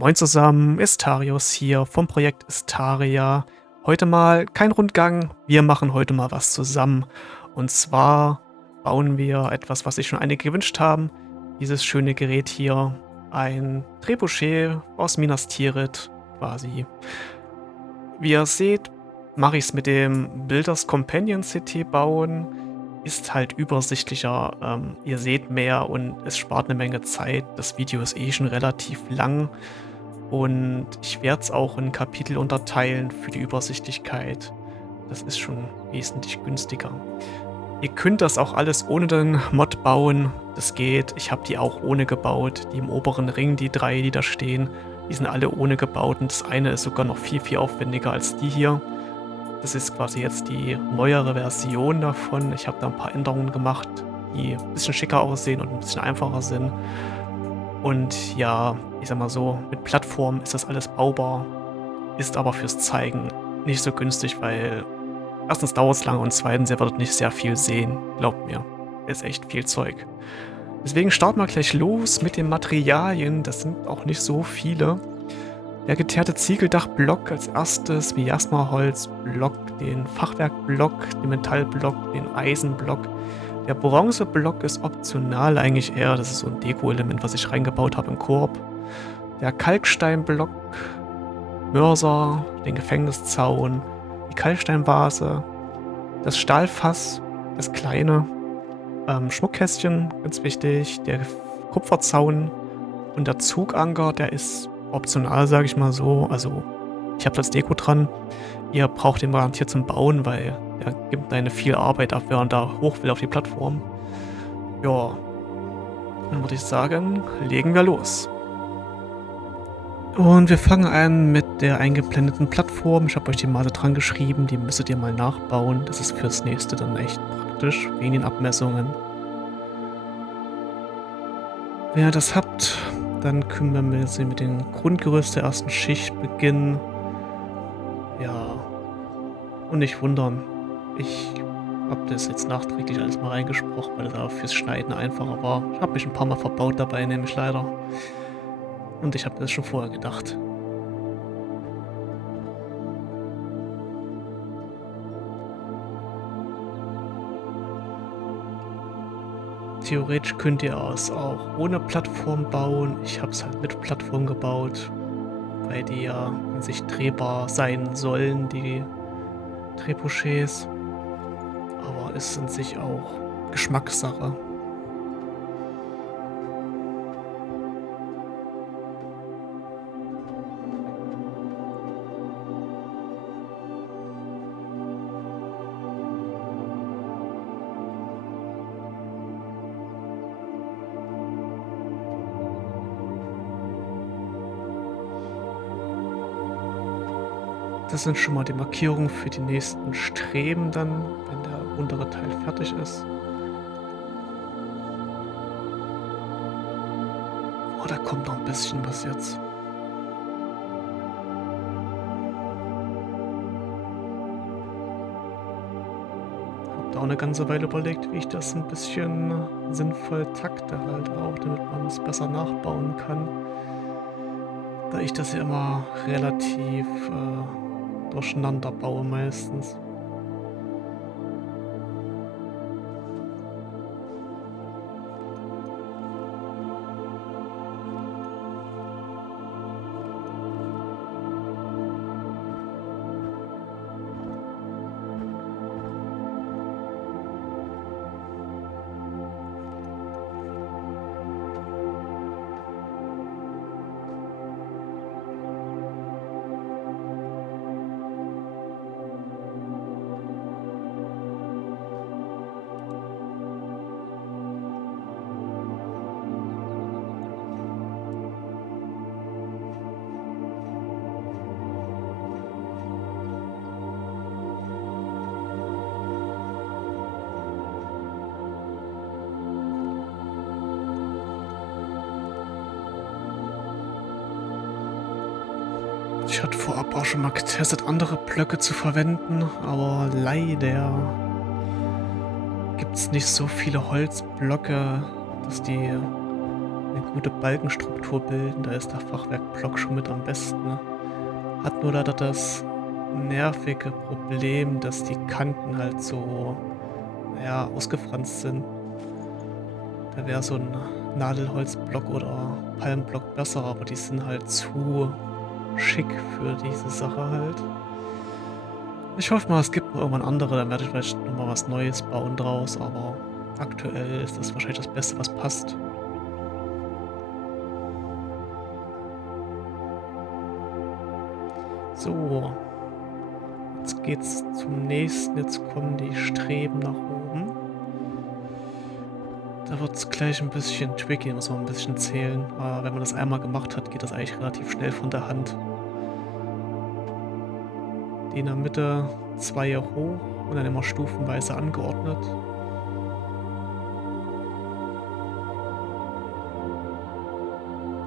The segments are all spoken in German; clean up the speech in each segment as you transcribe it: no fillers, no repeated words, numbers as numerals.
Moin zusammen, Istarius hier vom Projekt Istaria. Heute mal kein Rundgang, wir machen heute mal was zusammen. Und zwar bauen wir etwas, was sich schon einige gewünscht haben. Dieses schöne Gerät hier, ein Trebuchet aus Minas Tirith quasi. Wie ihr seht, mache ich es mit dem Builders Companion CT bauen. Ist halt übersichtlicher, ihr seht mehr und es spart eine Menge Zeit. Das Video ist eh schon relativ lang. Und ich werde es auch in Kapitel unterteilen für die Übersichtlichkeit. Das ist schon wesentlich günstiger. Ihr könnt das auch alles ohne den Mod bauen. Das geht. Ich habe die auch ohne gebaut. Die im oberen Ring, die 3, die da stehen, die sind alle ohne gebaut. Und das eine ist sogar noch viel, viel aufwendiger als die hier. Das ist quasi jetzt die neuere Version davon. Ich habe da ein paar Änderungen gemacht, die ein bisschen schicker aussehen und ein bisschen einfacher sind. Und ja, ich sag mal so, mit Plattformen ist das alles baubar, ist aber fürs Zeigen nicht so günstig, weil erstens dauert es lange und zweitens, ihr werdet nicht sehr viel sehen. Glaubt mir, ist echt viel Zeug. Deswegen starten wir gleich los mit den Materialien. Das sind auch nicht so viele. Der geteerte Ziegeldachblock als erstes, Miasmaholzblock, den Fachwerkblock, den Metallblock, den Eisenblock. Der Bronzeblock ist optional eigentlich eher, das ist so ein Deko-Element, was ich reingebaut habe im Korb. Der Kalksteinblock, Mörser, den Gefängniszaun, die Kalksteinvase, das Stahlfass, das kleine, Schmuckkästchen, ganz wichtig, der Kupferzaun und der Zuganker, der ist optional, sage ich mal so. Also ich habe das Deko dran. Ihr braucht den garantiert zum Bauen, weil der gibt eine viel Arbeit ab, wenn man da hoch will auf die Plattform. Ja, dann würde ich sagen, legen wir los. Und wir fangen an mit der eingeblendeten Plattform. Ich habe euch die Maße dran geschrieben, die müsstet ihr mal nachbauen. Das ist fürs nächste dann echt praktisch, wegen den Abmessungen. Wenn ihr das habt, dann können wir mit dem Grundgerüst der ersten Schicht beginnen. Ja, und nicht wundern. Ich habe das jetzt nachträglich alles mal reingesprochen, weil das auch fürs Schneiden einfacher war. Ich habe mich ein paar Mal verbaut dabei, nämlich leider. Und ich habe das schon vorher gedacht. Theoretisch könnt ihr es auch ohne Plattform bauen. Ich habe es halt mit Plattform gebaut, weil die ja an sich drehbar sein sollen, die Trebuchets. Aber ist in sich auch Geschmackssache. Das sind schon mal die Markierungen für die nächsten Streben dann, wenn der untere Teil fertig ist. Oh, da kommt noch ein bisschen was jetzt. Hab da auch eine ganze Weile überlegt, wie ich das ein bisschen sinnvoll takte halt auch, damit man es besser nachbauen kann. Da ich das ja immer relativ durcheinander baue meistens. Ich hatte vorab auch schon mal getestet, andere Blöcke zu verwenden, aber leider gibt es nicht so viele Holzblöcke, dass die eine gute Balkenstruktur bilden. Da ist der Fachwerkblock schon mit am besten, ne? Hat nur leider das nervige Problem, dass die Kanten halt so, ja, ausgefranst sind. Da wäre so 'n Nadelholzblock oder Palmblock besser, aber die sind halt zu schick für diese Sache halt. Ich hoffe mal, es gibt noch irgendwann andere, dann werde ich vielleicht noch mal was Neues bauen draus, aber aktuell ist das wahrscheinlich das Beste, was passt. So, jetzt geht's zum nächsten. Jetzt kommen die Streben nach oben. Da wird's gleich 'n bisschen tricky, muss man 'n bisschen zählen. Aber wenn man das einmal gemacht hat, geht das eigentlich relativ schnell von der Hand. Die in der Mitte 2 hoch und dann immer stufenweise angeordnet.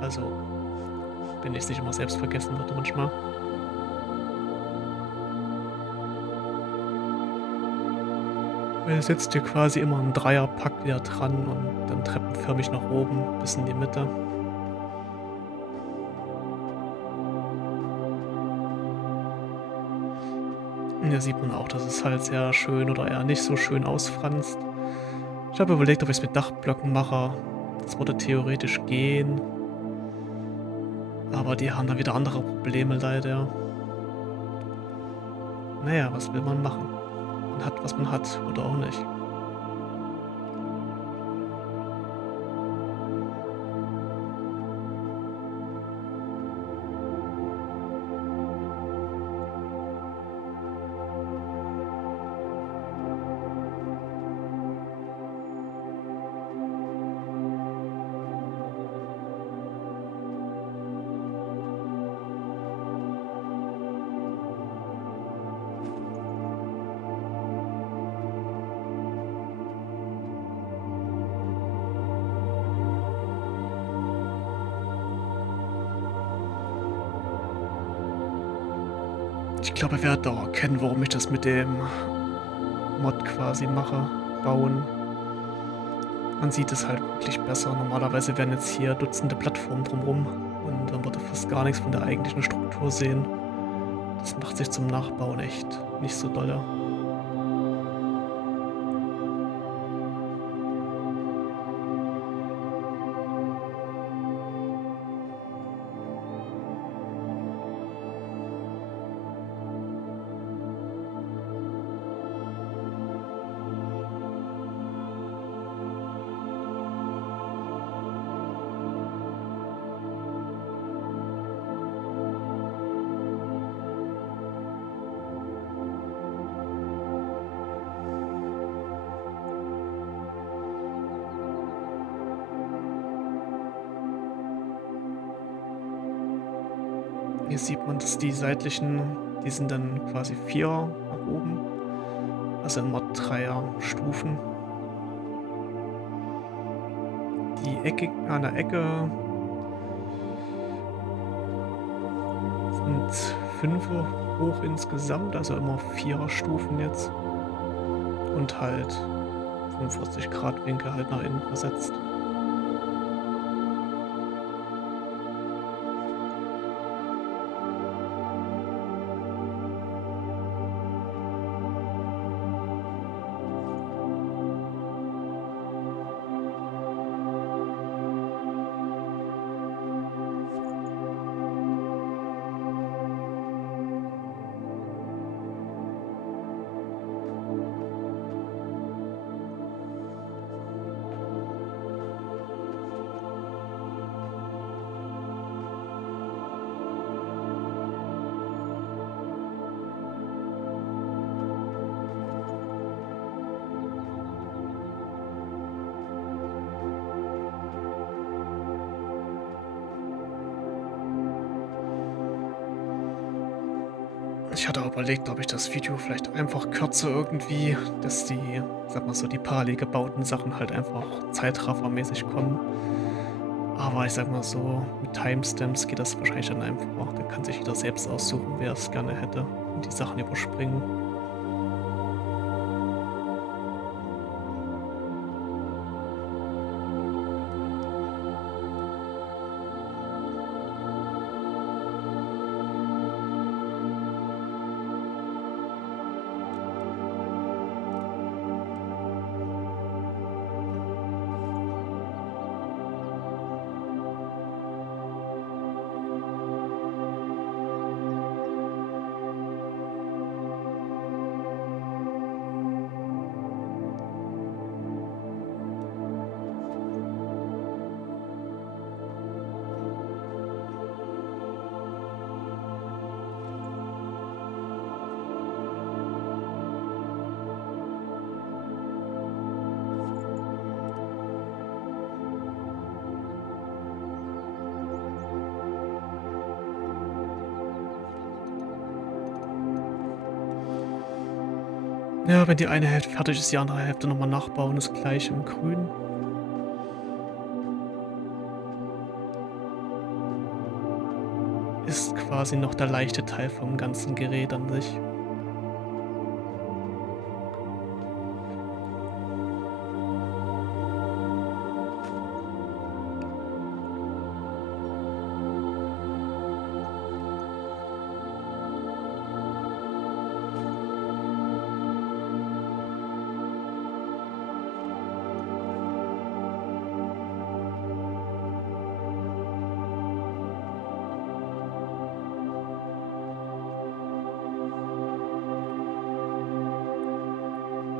Also, wenn ich's nicht immer selbst vergessen würde manchmal. Weil sitzt hier quasi immer 'n Dreierpack wieder dran und dann treppenförmig nach oben bis in die Mitte. Und hier sieht man auch, dass es halt sehr schön oder eher nicht so schön ausfranst. Ich habe überlegt, ob ich's mit Dachblöcken mache. Das würde theoretisch gehen, aber die haben da wieder andere Probleme leider. Na ja, was will man machen? Man hat, was man hat oder auch nicht. Ich glaube, ihr werdet auch erkennen, warum ich das mit dem Mod quasi mache, bauen. Man sieht es halt wirklich besser. Normalerweise wären jetzt hier Dutzende Plattformen drumrum und man würde fast gar nichts von der eigentlichen Struktur sehen. Das macht sich zum Nachbauen echt nicht so dolle. Hier sieht man, dass die seitlichen, die sind dann quasi 4 nach oben, also immer Dreier-Stufen. Die Ecke an der Ecke sind 5 hoch insgesamt, also immer 4er Stufen jetzt und halt 45 Grad Winkel halt nach innen versetzt. Ich hatte auch überlegt, ob ich das Video vielleicht einfach kürze irgendwie, dass die, sag mal so, die parallel gebauten Sachen halt einfach zeitraffermäßig kommen. Aber ich sag mal so, mit Timestamps geht das wahrscheinlich dann einfach. Da kann sich jeder selbst aussuchen, wer es gerne hätte und die Sachen überspringen. Ja, wenn die eine Hälfte fertig ist, die andere Hälfte nochmal nachbauen, das gleiche in grün. Ist quasi noch der leichte Teil vom ganzen Gerät an sich.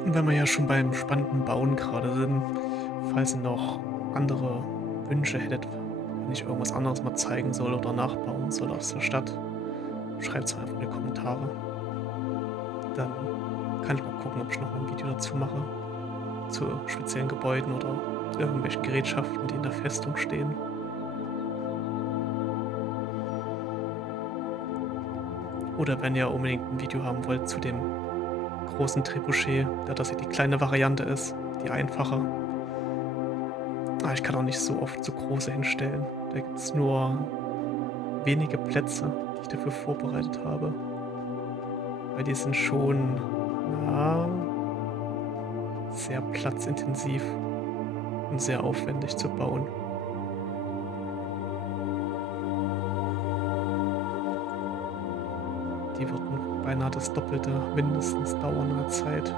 Und wenn wir ja schon beim spannenden Bauen gerade sind, falls ihr noch andere Wünsche hättet, wenn ich irgendwas anderes mal zeigen soll oder nachbauen soll aus der Stadt, schreibt es einfach in die Kommentare. Dann kann ich mal gucken, ob ich noch ein Video dazu mache, zu speziellen Gebäuden oder irgendwelchen Gerätschaften, die in der Festung stehen. Oder wenn ihr unbedingt ein Video haben wollt zu dem großen Trebuchet, da das hier die kleine Variante ist, die einfache. Aber ich kann auch nicht so oft so große hinstellen. Da gibt es nur wenige Plätze, die ich dafür vorbereitet habe. Weil die sind schon, ja, sehr platzintensiv und sehr aufwendig zu bauen. Die würden beinahe das Doppelte mindestens dauern an der Zeit.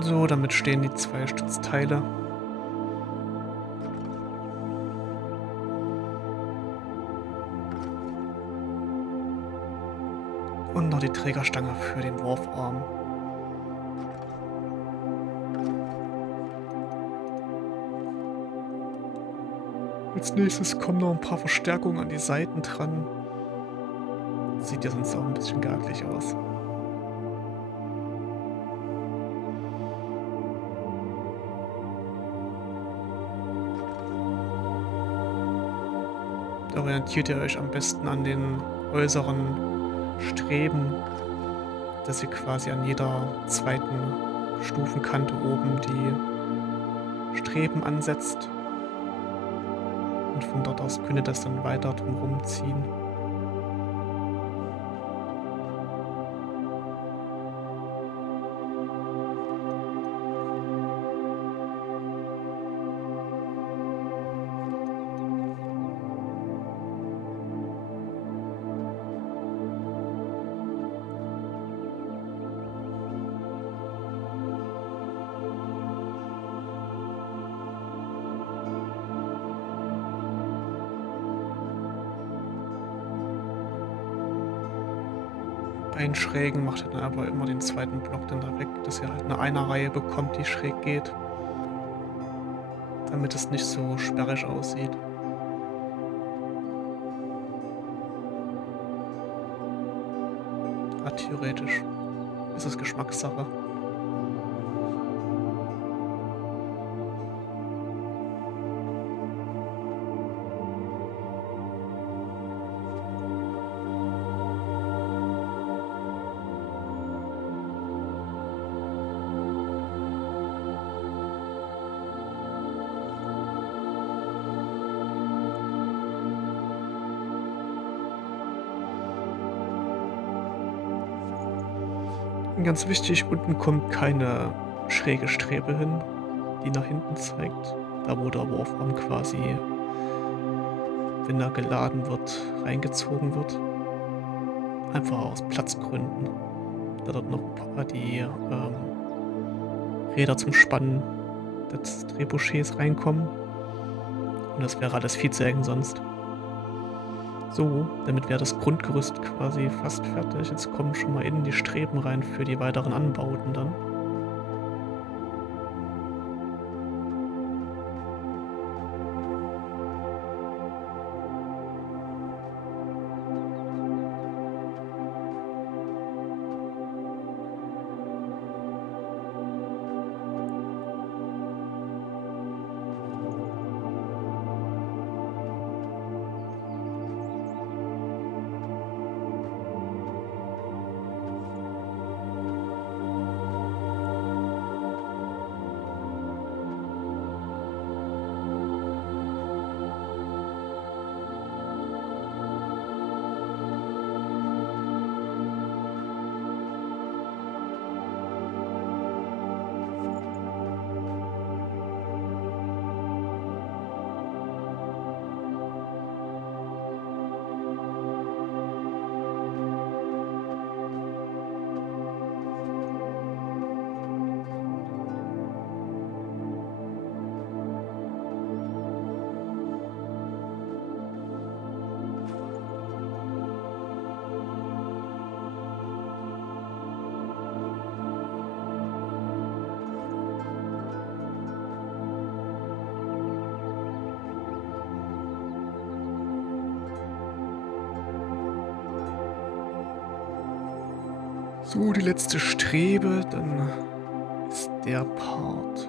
So, damit stehen die 2 Stützteile. Und noch die Trägerstange für den Wurfarm. Als nächstes kommen noch ein paar Verstärkungen an die Seiten dran. Sieht ja sonst auch ein bisschen gartlich aus. Da orientiert ihr euch am besten an den äußeren Streben, dass ihr quasi an jeder zweiten Stufenkante oben die Streben ansetzt. Und von dort aus könnt ihr das dann weiter drumherum ziehen. einen schrägen macht er dann aber immer den zweiten Block dann da weg, dass ihr halt eine Einerreihe bekommt, die schräg geht, damit es nicht so sperrig aussieht. Ja, theoretisch ist es Geschmackssache. Ganz wichtig, unten kommt keine schräge Strebe hin, die nach hinten zeigt. Da wo der Wurfarm quasi, wenn er geladen wird, reingezogen wird. Einfach aus Platzgründen, da dort noch ein paar die, Räder zum Spannen des Trebuchets reinkommen. Und das wäre alles viel zu eng sonst. So, damit wäre das Grundgerüst quasi fast fertig. Jetzt kommen schon mal innen die Streben rein für die weiteren Anbauten dann. So, die letzte Strebe, dann ist der Part.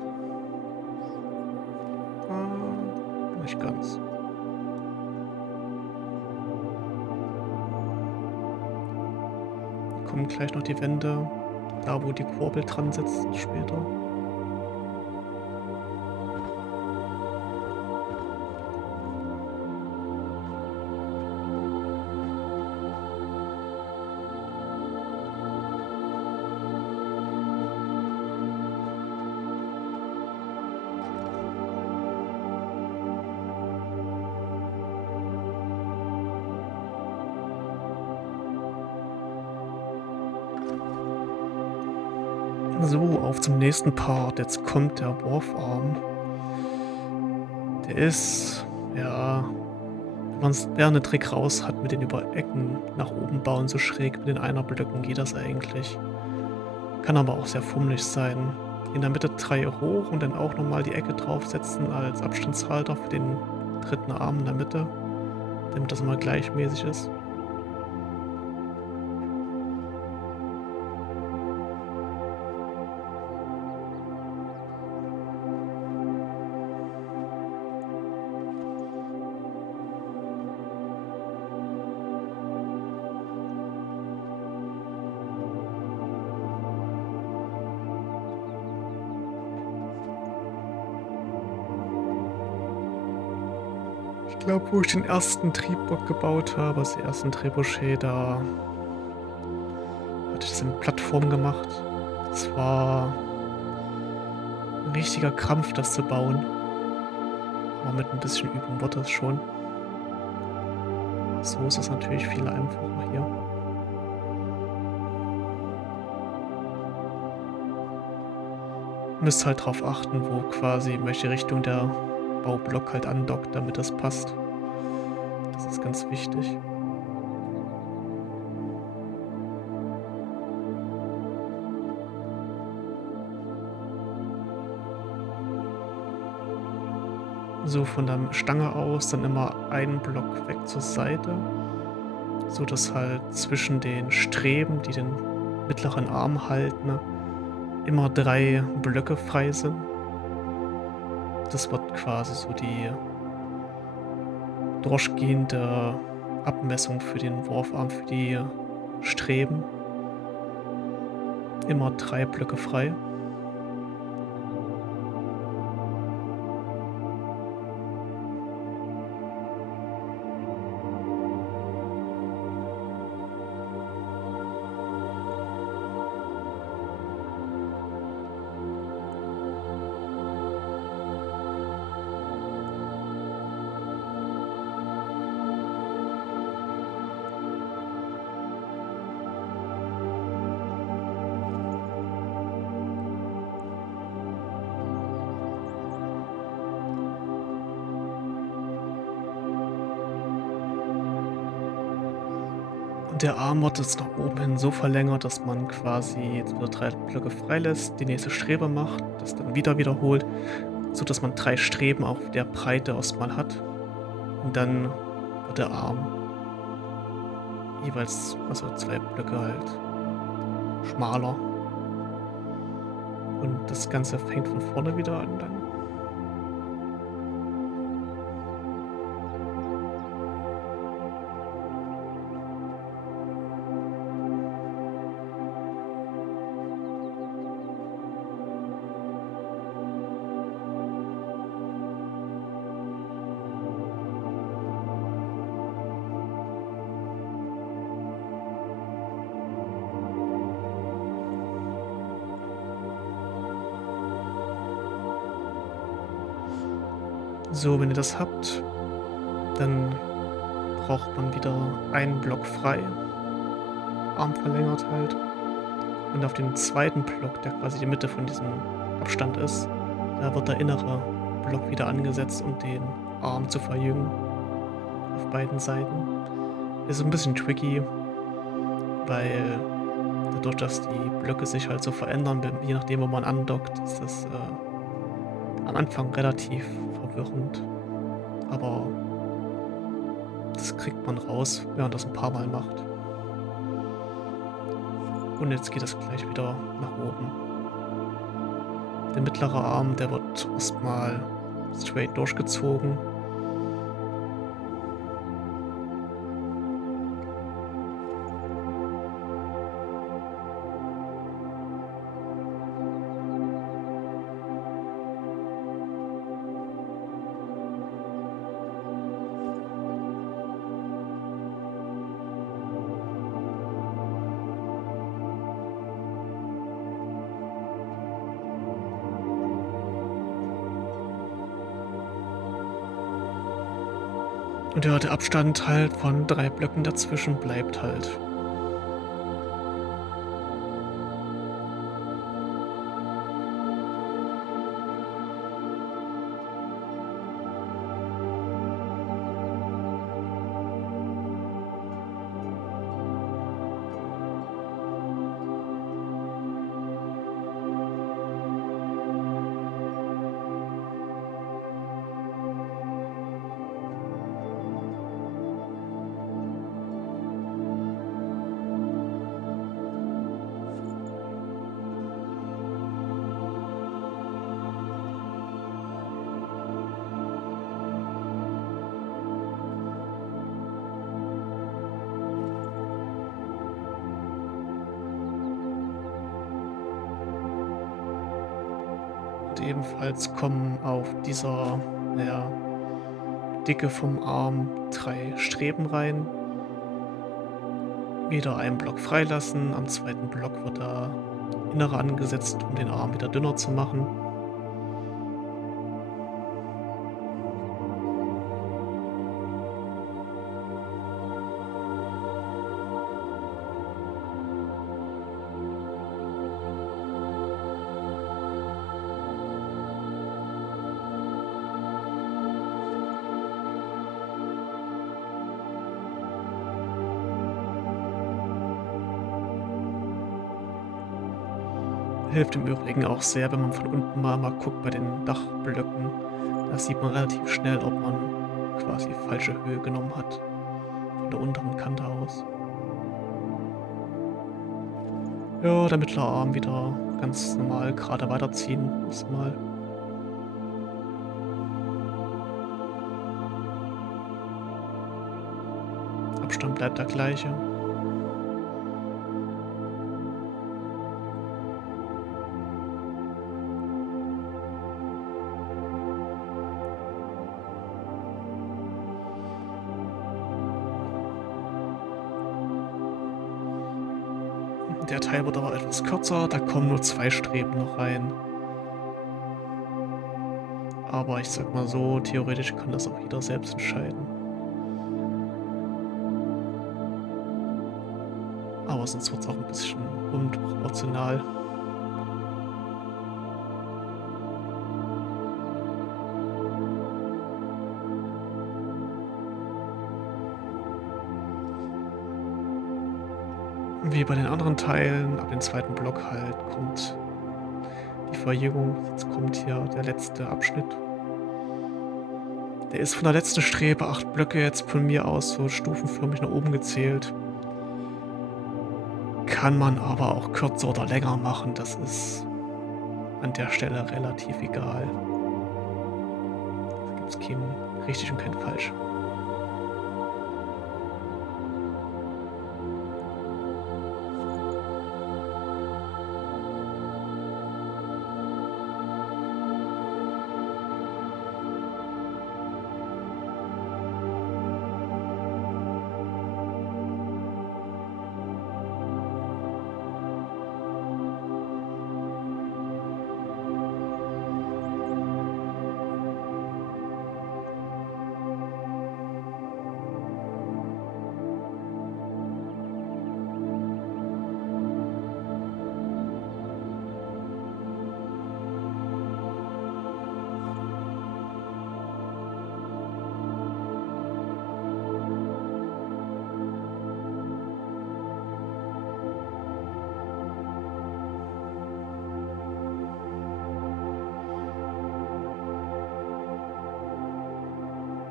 Nicht ganz. Kommen gleich noch die Wände, da wo die Kurbel dran sitzt später. So, auf zum nächsten Part. Jetzt kommt der Wurfarm. Der ist, ja, wenn man's während 'n Trick raus hat mit den über Ecken nach oben bauen, so schräg mit den Einerblöcken geht das eigentlich. Kann aber auch sehr fummelig sein. In der Mitte 3 hoch und dann auch noch mal die Ecke draufsetzen als Abstandshalter für den dritten Arm in der Mitte, damit das immer gleichmäßig ist. Ich glaube, wo ich den ersten Triebbock gebaut habe, also den ersten Trebuchet, da hatte ich das in Plattform gemacht. Das war 'n richtiger Krampf, das zu bauen. Aber mit ein bisschen Übung wird das schon. So ist es natürlich viel einfacher hier. Müsst halt drauf achten, wo quasi in welche Richtung der Baublock halt andockt, damit das passt. Das ist ganz wichtig. so von der Stange aus dann immer einen Block weg zur Seite, so dass halt zwischen den Streben, die den mittleren Arm halten, immer 3 Blöcke frei sind. Das wird quasi so die durchgehende Abmessung für den Wurfarm, für die Streben. Immer 3 Blöcke frei. Und der Arm wird jetzt nach oben hin so verlängert, dass man quasi jetzt wieder 3 Blöcke freilässt, die nächste Strebe macht, das dann wieder wiederholt, sodass man 3 Streben auf der Breite erstmal hat. Und dann wird der Arm jeweils, also 2 Blöcke halt schmaler. Und das Ganze fängt von vorne wieder an dann. So, wenn ihr das habt, dann braucht man wieder einen Block frei, Arm verlängert halt. Und auf dem zweiten Block, der quasi die Mitte von diesem Abstand ist, da wird der innere Block wieder angesetzt, um den Arm zu verjüngen auf beiden Seiten. Ist ein bisschen tricky, weil dadurch, dass die Blöcke sich halt so verändern, je nachdem, wo man andockt, ist das am Anfang relativ verwirrend. Aber das kriegt man raus, wenn man das ein paar Mal macht. Und jetzt geht es gleich wieder nach oben. Der mittlere Arm, der wird erstmal straight durchgezogen. Und ja, der Abstand halt von 3 Blöcken dazwischen bleibt halt. Und ebenfalls kommen auf dieser, ja, Dicke vom Arm 3 Streben rein. Wieder einen Block freilassen. Am zweiten Block wird der innere angesetzt, um den Arm wieder dünner zu machen. Hilft im Übrigen auch sehr, wenn man von unten mal guckt bei den Dachblöcken. Da sieht man relativ schnell, ob man quasi falsche Höhe genommen hat von der unteren Kante aus. Ja, der mittlere Arm wieder ganz normal gerade weiterziehen erstmal. Abstand bleibt der gleiche. Der Teil wird aber etwas kürzer, da kommen nur 2 Streben noch rein. Aber ich sag mal so, theoretisch kann das auch jeder selbst entscheiden. Aber sonst wird's auch ein bisschen unproportional. Wie bei den anderen Teilen, ab dem zweiten Block halt, kommt die Verjüngung. Jetzt kommt hier der letzte Abschnitt. Der ist von der letzten Strebe 8 Blöcke jetzt von mir aus so stufenförmig nach oben gezählt. Kann man aber auch kürzer oder länger machen, das ist an der Stelle relativ egal. Da gibt's kein richtig und kein falsch.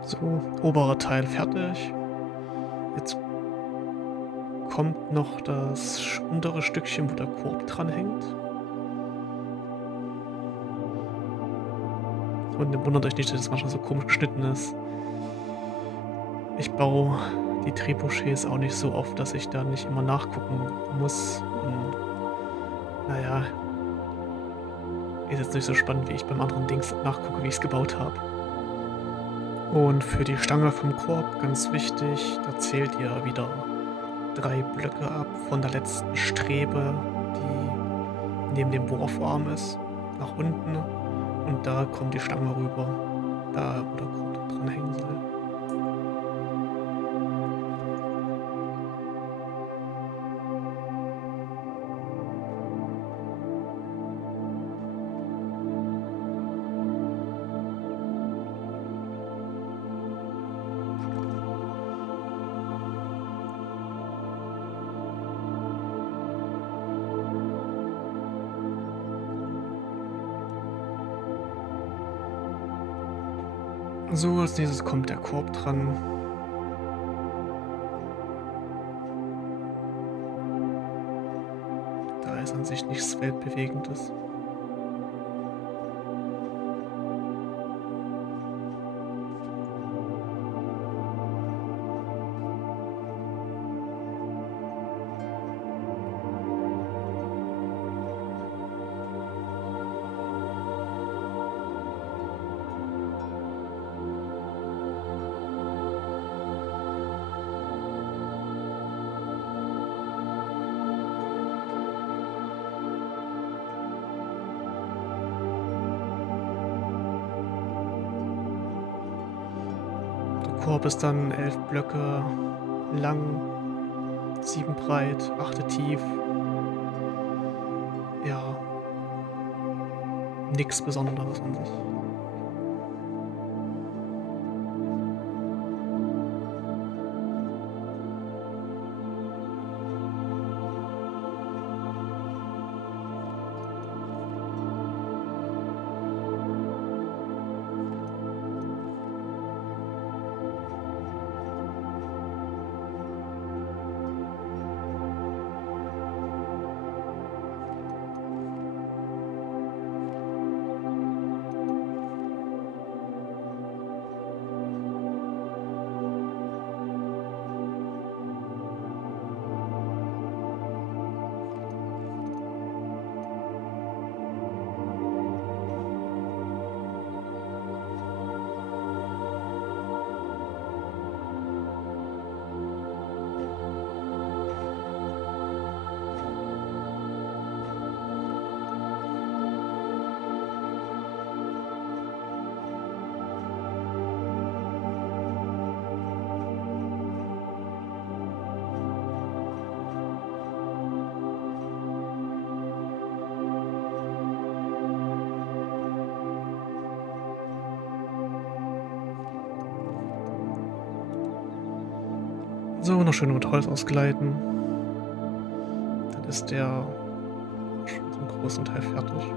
So, oberer Teil fertig. Jetzt kommt noch das untere Stückchen, wo der Korb dran hängt. Und wundert euch nicht, dass das manchmal so komisch geschnitten ist. Ich baue die Trebuchets auch nicht so oft, dass ich da nicht immer nachgucken muss. Und, naja, ist jetzt nicht so spannend, wie ich beim anderen Dings nachgucke, wie ich es gebaut habe. Und für die Stange vom Korb, ganz wichtig, da zählt ihr wieder 3 Blöcke ab von der letzten Strebe, die neben dem Wurfarm ist, nach unten. Und da kommt die Stange rüber, da wo der Korb dran hängen soll. So, als nächstes kommt der Korb dran. Da ist an sich nichts Weltbewegendes. Der Korb ist dann 11 Blöcke lang, 7 breit, 8 tief. Ja, nix Besonderes an sich. So, noch schön mit Holz ausgleiten. Dann ist der schon zum großen Teil fertig.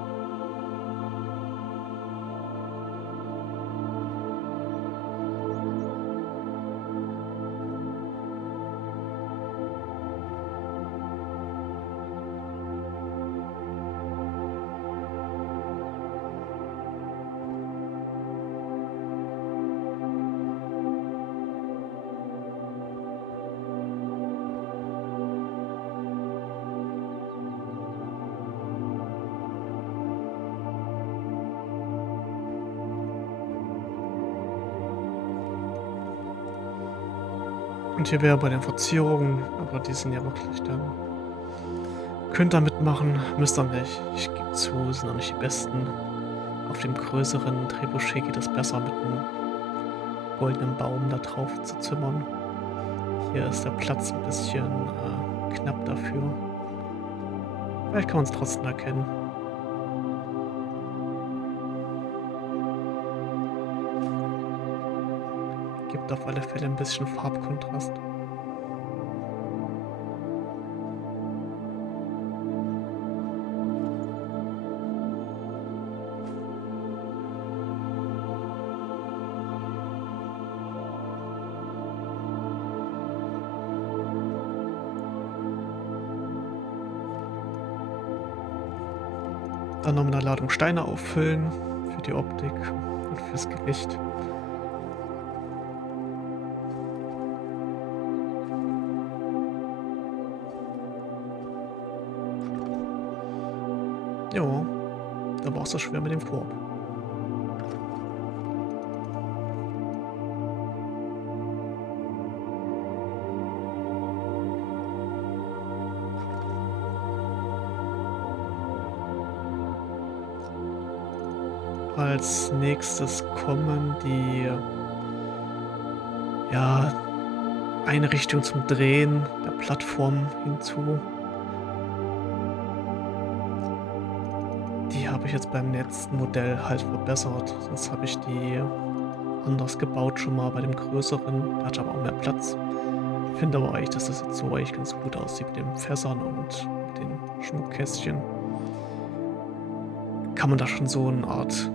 Und hier wäre bei den Verzierungen, aber die sind ja wirklich dann. Könnt ihr mitmachen, müsst ihr nicht. Ich gebe zu, sind auch nicht die besten. Auf dem größeren Trebuchet geht es besser mit einem goldenen Baum da drauf zu zimmern. Hier ist der Platz ein bisschen knapp dafür. Vielleicht kann man es trotzdem erkennen. Gibt auf alle Fälle ein bisschen Farbkontrast. Dann noch mit einer Ladung Steine auffüllen für die Optik und fürs Gewicht. Jo, da war es so schwer mit dem Korb. Als nächstes kommen die, ja, Einrichtung zum Drehen der Plattform hinzu. Die habe ich jetzt beim letzten Modell halt verbessert. Sonst habe ich die anders gebaut schon mal bei dem größeren. Der hat aber auch mehr Platz. Ich finde aber eigentlich, dass das jetzt so eigentlich ganz gut aussieht mit den Fässern und mit den Schmuckkästchen. Kann man da schon so eine Art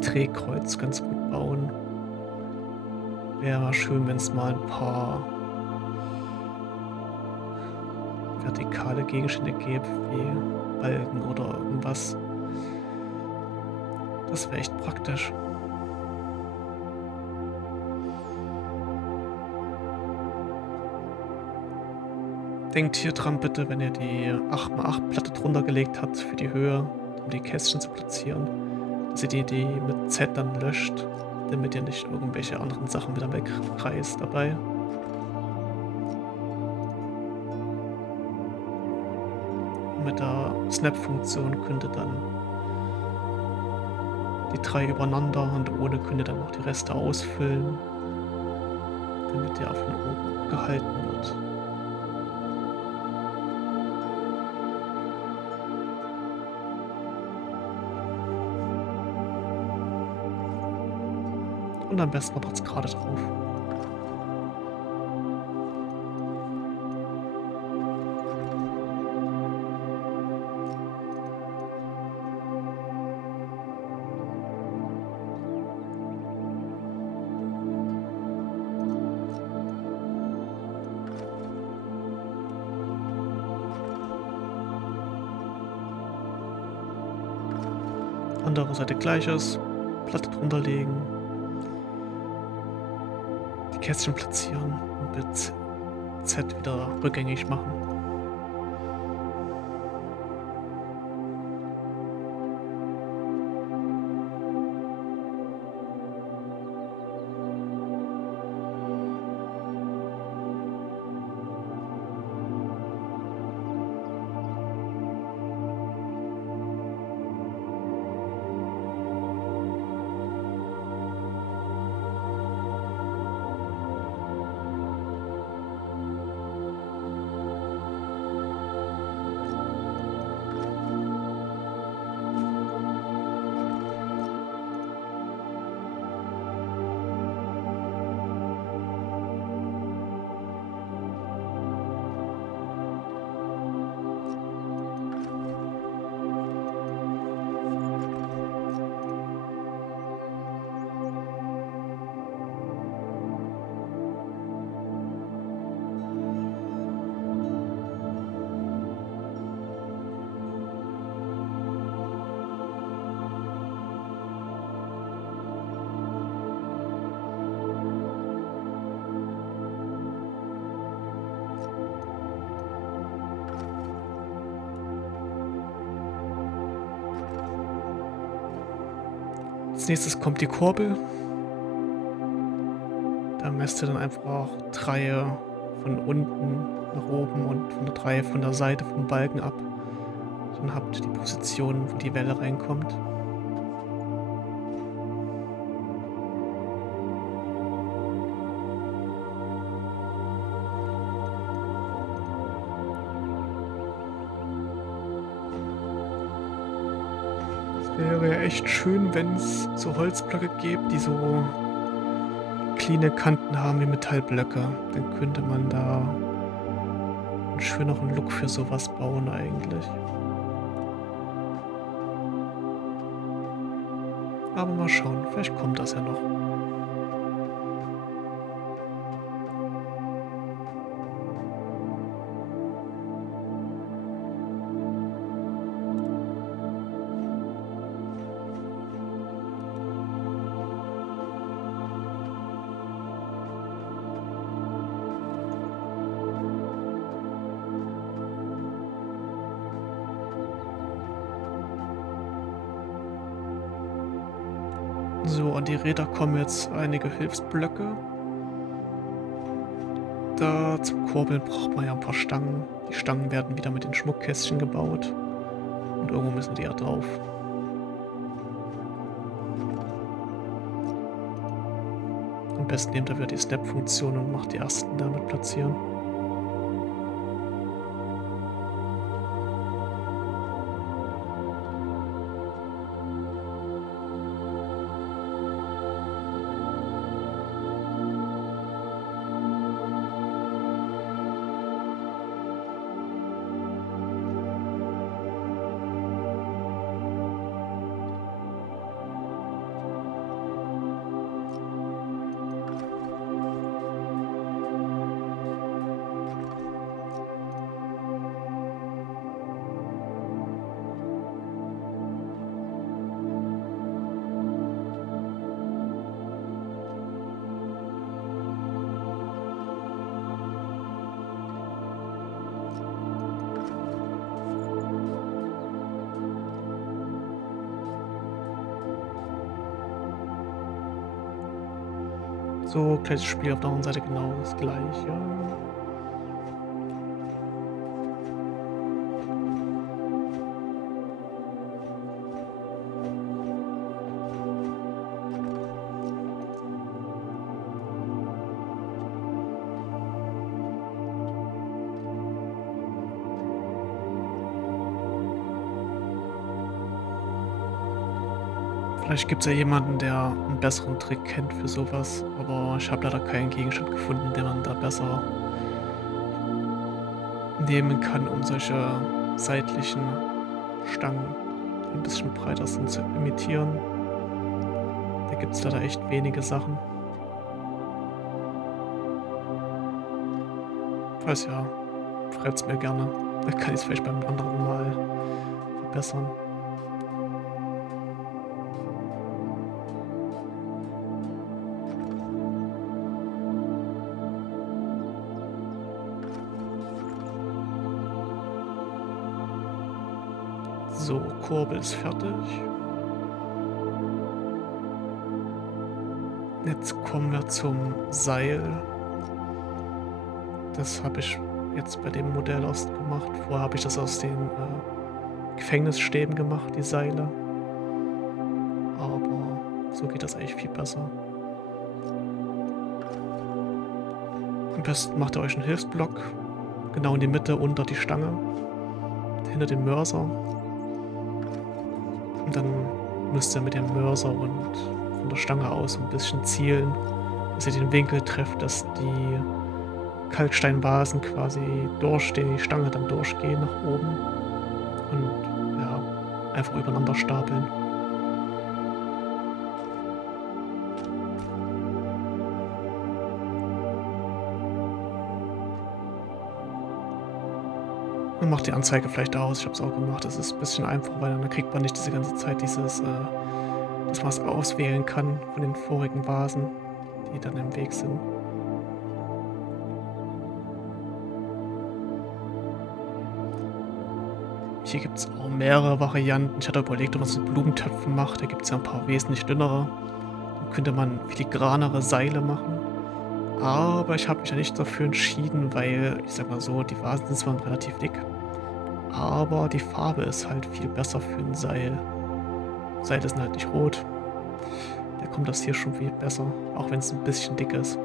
Drehkreuz ganz gut bauen. Wäre schön, wenn es mal ein paar vertikale Gegenstände gäbe, wie Balken oder irgendwas. Das wäre echt praktisch. Denkt hier dran bitte, wenn ihr die 8x8 Platte drunter gelegt habt für die Höhe, um die Kästchen zu platzieren, dass ihr die mit Z dann löscht, damit ihr nicht irgendwelche anderen Sachen wieder wegreißt dabei. Und mit der Snap-Funktion könnt ihr dann die 3 übereinander und ohne könnt ihr dann noch die Reste ausfüllen, damit der von oben gehalten wird. Und am besten noch was gerade drauf. Andere Seite gleiches, Platte drunter legen, die Kästchen platzieren und mit Z wieder rückgängig machen. Als nächstes kommt die Kurbel. Da messt ihr dann einfach 3 von unten nach oben und von der 3 von der Seite vom Balken ab. Dann habt ihr die Position, wo die Welle reinkommt. Es wäre ja echt schön, wenn es so Holzblöcke gäbe, die so cleane Kanten haben wie Metallblöcke. Dann könnte man da einen schöneren Look für sowas bauen eigentlich. Aber mal schauen, vielleicht kommt das ja noch. So, an die Räder kommen jetzt einige Hilfsblöcke. Da zum Kurbeln braucht man ja ein paar Stangen. Die Stangen werden wieder mit den Schmuckkästchen gebaut. Und irgendwo müssen die ja drauf. Am besten nehmt ihr wieder die Snap-Funktion und macht die ersten damit platzieren. So, gleiches Spiel auf der anderen Seite genau das gleiche. Vielleicht gibt es ja jemanden, der einen besseren Trick kennt für sowas, aber ich habe leider keinen Gegenstand gefunden, den man da besser nehmen kann, um solche seitlichen Stangen, die ein bisschen breiter sind, zu imitieren. Da gibt es leider echt wenige Sachen. Falls ja, schreibt's mir gerne. Da kann ich es vielleicht beim anderen Mal verbessern. So, Kurbel ist fertig. Jetzt kommen wir zum Seil. Das habe ich jetzt bei dem Modell gemacht. Vorher habe ich das aus den Gefängnisstäben gemacht, die Seile. Aber so geht das eigentlich viel besser. Am besten macht ihr euch einen Hilfsblock, genau in die Mitte unter die Stange, hinter dem Mörser. Und dann müsst ihr mit dem Mörser und von der Stange aus ein bisschen zielen, dass ihr den Winkel trefft, dass die Kalksteinvasen quasi die Stange dann durchgehen nach oben und ja, einfach übereinander stapeln. Und macht die Anzeige vielleicht aus. Ich habe es auch gemacht. Das ist ein bisschen einfacher, weil dann kriegt man nicht diese ganze Zeit dass man es auswählen kann von den vorigen Vasen, die dann im Weg sind. Hier gibt es auch mehrere Varianten. Ich hatte überlegt, ob man so Blumentöpfe macht. Da gibt es ja ein paar wesentlich dünnere. Dann könnte man filigranere Seile machen. Aber ich habe mich ja nicht dafür entschieden, weil, ich sag mal so, die Vasen sind zwar relativ dick, aber die Farbe ist halt viel besser für ein Seil. Seile sind halt nicht rot. Da kommt das hier schon viel besser, auch wenn es ein bisschen dick ist.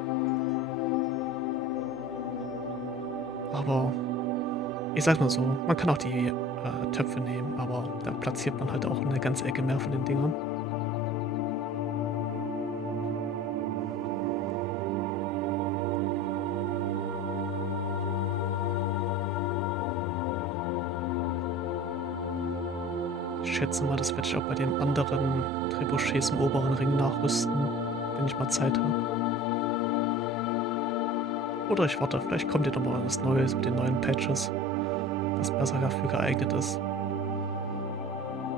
Aber ich sag mal so, man kann auch die Töpfe nehmen, aber da platziert man halt auch eine ganze Ecke mehr von den Dingern. Ich schätze mal, das werde ich auch bei den anderen Trebuchets im oberen Ring nachrüsten, wenn ich mal Zeit habe. Oder ich warte, vielleicht kommt ja noch mal was Neues mit den neuen Patches, das besser dafür geeignet ist.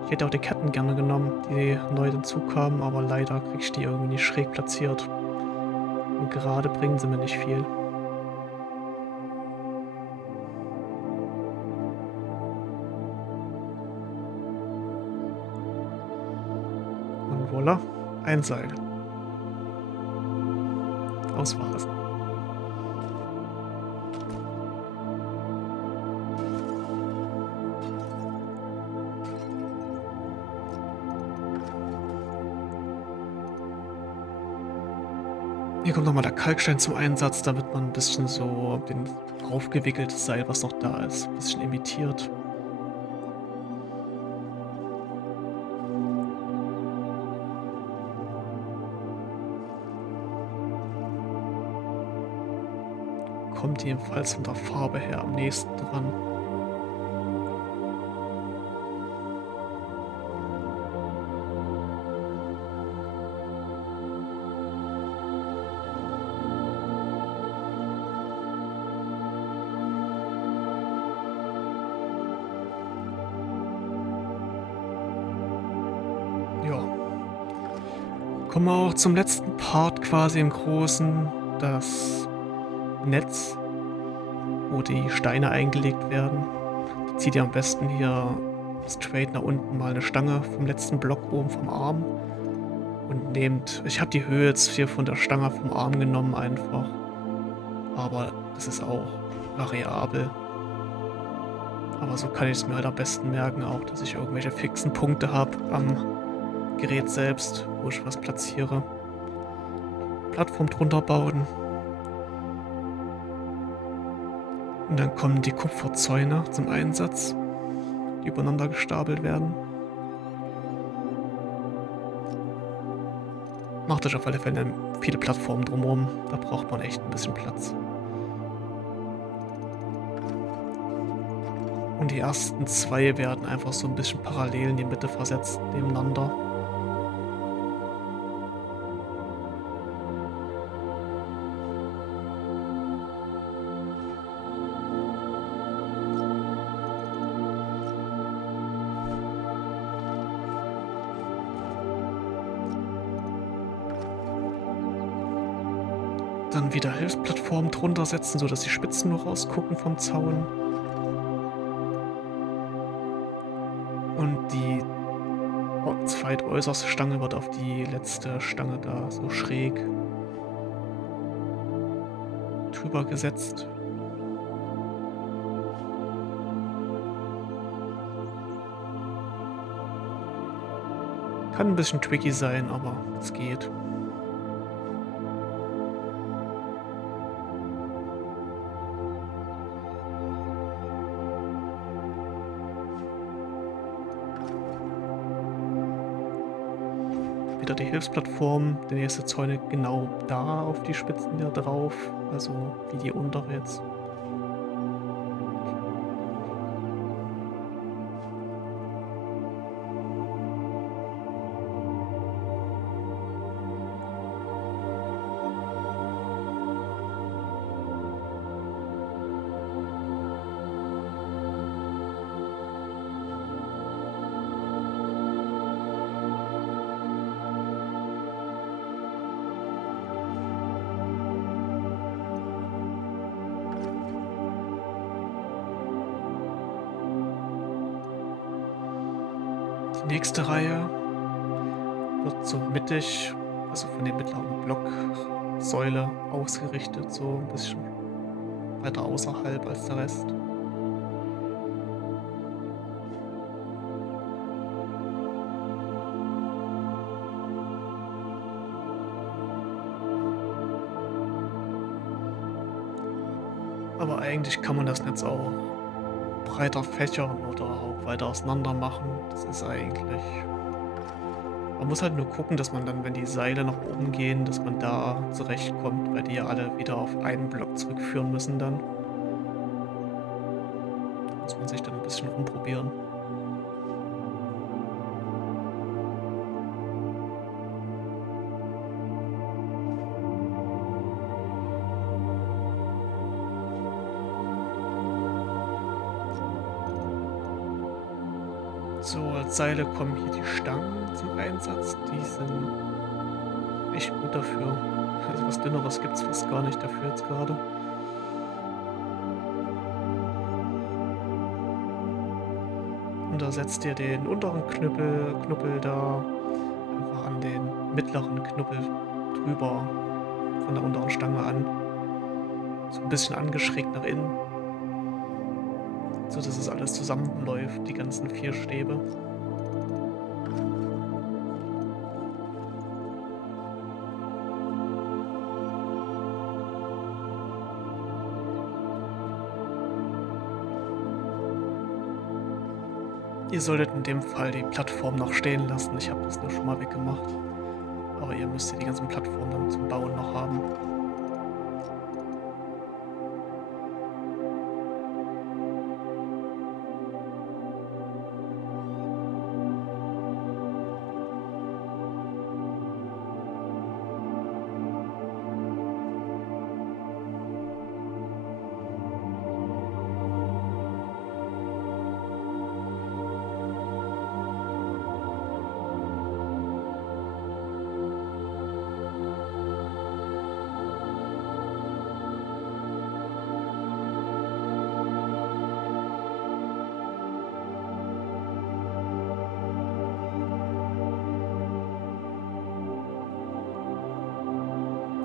Ich hätte auch die Ketten gerne genommen, die neu hinzukamen, aber leider kriege ich die irgendwie nicht schräg platziert. Und gerade bringen sie mir nicht viel. Und voilà, ein Seil. Aus Vasen. Hier kommt nochmal der Kalkstein zum Einsatz, damit man ein bisschen so den aufgewickelte Seil, was noch da ist, ein bisschen imitiert. Kommt jedenfalls von der Farbe her am nächsten dran. Ja. Kommen wir auch zum letzten Part quasi im Großen, das Netz, wo die Steine eingelegt werden. Zieht ihr am besten hier straight nach unten mal eine Stange vom letzten Block oben vom Arm und nehmt, ich habe die Höhe jetzt hier von der Stange vom Arm genommen einfach, aber das ist auch variabel. Aber so kann ich es mir halt am besten merken auch, dass ich irgendwelche fixen Punkte habe am Gerät selbst, wo ich was platziere. Plattform drunter bauen. Und dann kommen die Kupferzäune zum Einsatz, die übereinander gestapelt werden. Macht euch auf alle Fälle viele Plattformen drumherum, da braucht man echt ein bisschen Platz. Und die ersten zwei werden einfach so ein bisschen parallel in die Mitte versetzt, nebeneinander. Dann wieder Hilfsplattformen drunter setzen, sodass die Spitzen nur rausgucken vom Zaun. Und die zweitäußerste Stange wird auf die letzte Stange da so schräg drüber gesetzt. Kann ein bisschen tricky sein, aber es geht. Wieder die Hilfsplattform, der nächste Zäune genau da auf die Spitzen wieder drauf, also wie die untere jetzt. Die nächste Reihe wird so mittig, also von der mittleren Blocksäule ausgerichtet, so ein bisschen weiter außerhalb als der Rest. Aber eigentlich kann man das Netz auch breiter fächern oder auch weiter auseinander machen. Das ist eigentlich, man muss halt nur gucken, dass man dann, wenn die Seile nach oben gehen, dass man da zurechtkommt, weil die ja alle wieder auf einen Block zurückführen müssen dann. Da muss man sich dann ein bisschen rumprobieren. So, als Seile kommen hier die Stangen zum Einsatz. Die sind echt gut dafür. Also was Dünneres gibt's fast gar nicht dafür jetzt gerade. Und da setzt ihr den unteren Knubbel da einfach an den mittleren Knubbel drüber von der unteren Stange an. So ein bisschen angeschrägt nach innen, sodass es alles zusammenläuft, die ganzen 4 Stäbe. Ihr solltet in dem Fall die Plattform noch stehen lassen. Ich habe das nur schon mal weggemacht. Aber ihr müsst ja die ganzen Plattformen dann zum Bauen noch haben.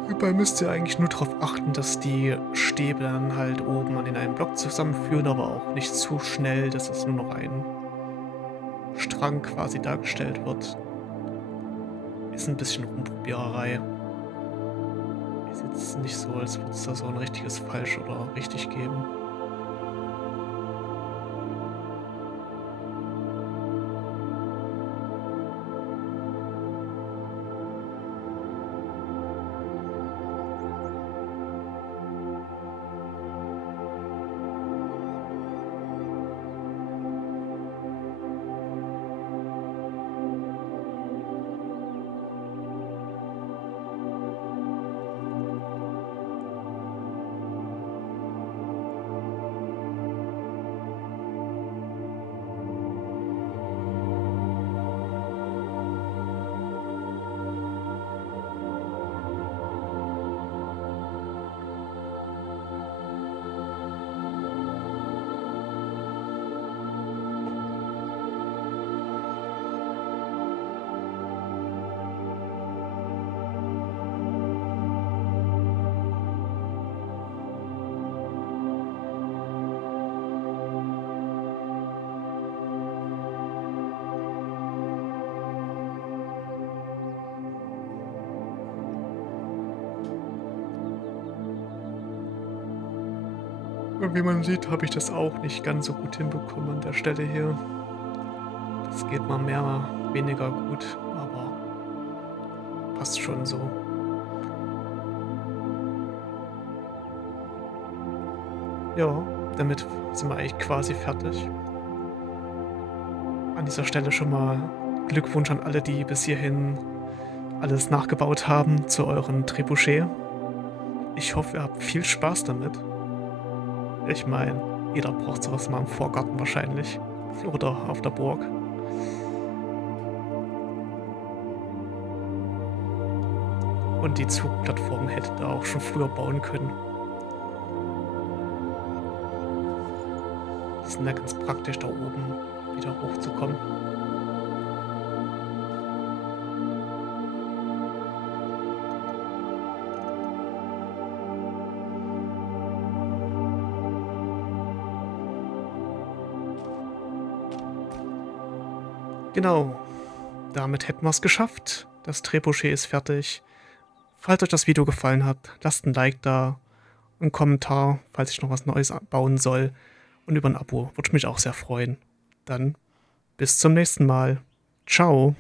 Hierbei müsst ihr eigentlich nur darauf achten, dass die Stäbe dann halt oben an den einen Block zusammenführen, aber auch nicht zu schnell, dass es nur noch ein Strang quasi dargestellt wird. Ist ein bisschen Rumprobiererei. Ist jetzt nicht so, als würde es da so ein richtiges Falsch oder richtig geben. Und wie man sieht, habe ich das auch nicht ganz so gut hinbekommen an der Stelle hier. Das geht mal mehr, weniger gut, aber passt schon so. Ja, damit sind wir eigentlich quasi fertig. An dieser Stelle schon mal Glückwunsch an alle, die bis hierhin alles nachgebaut haben zu euren Trebuchet. Ich hoffe, ihr habt viel Spaß damit. Ich meine, jeder braucht sowas mal im Vorgarten wahrscheinlich. Oder auf der Burg. Und die Zugplattform hättet ihr auch schon früher bauen können. Die sind ja ganz praktisch, da oben wieder hochzukommen. Genau, damit hätten wir es geschafft. Das Trebuchet ist fertig. Falls euch das Video gefallen hat, lasst ein Like da, einen Kommentar, falls ich noch was Neues bauen soll. Und über ein Abo würde ich mich auch sehr freuen. Dann bis zum nächsten Mal. Ciao.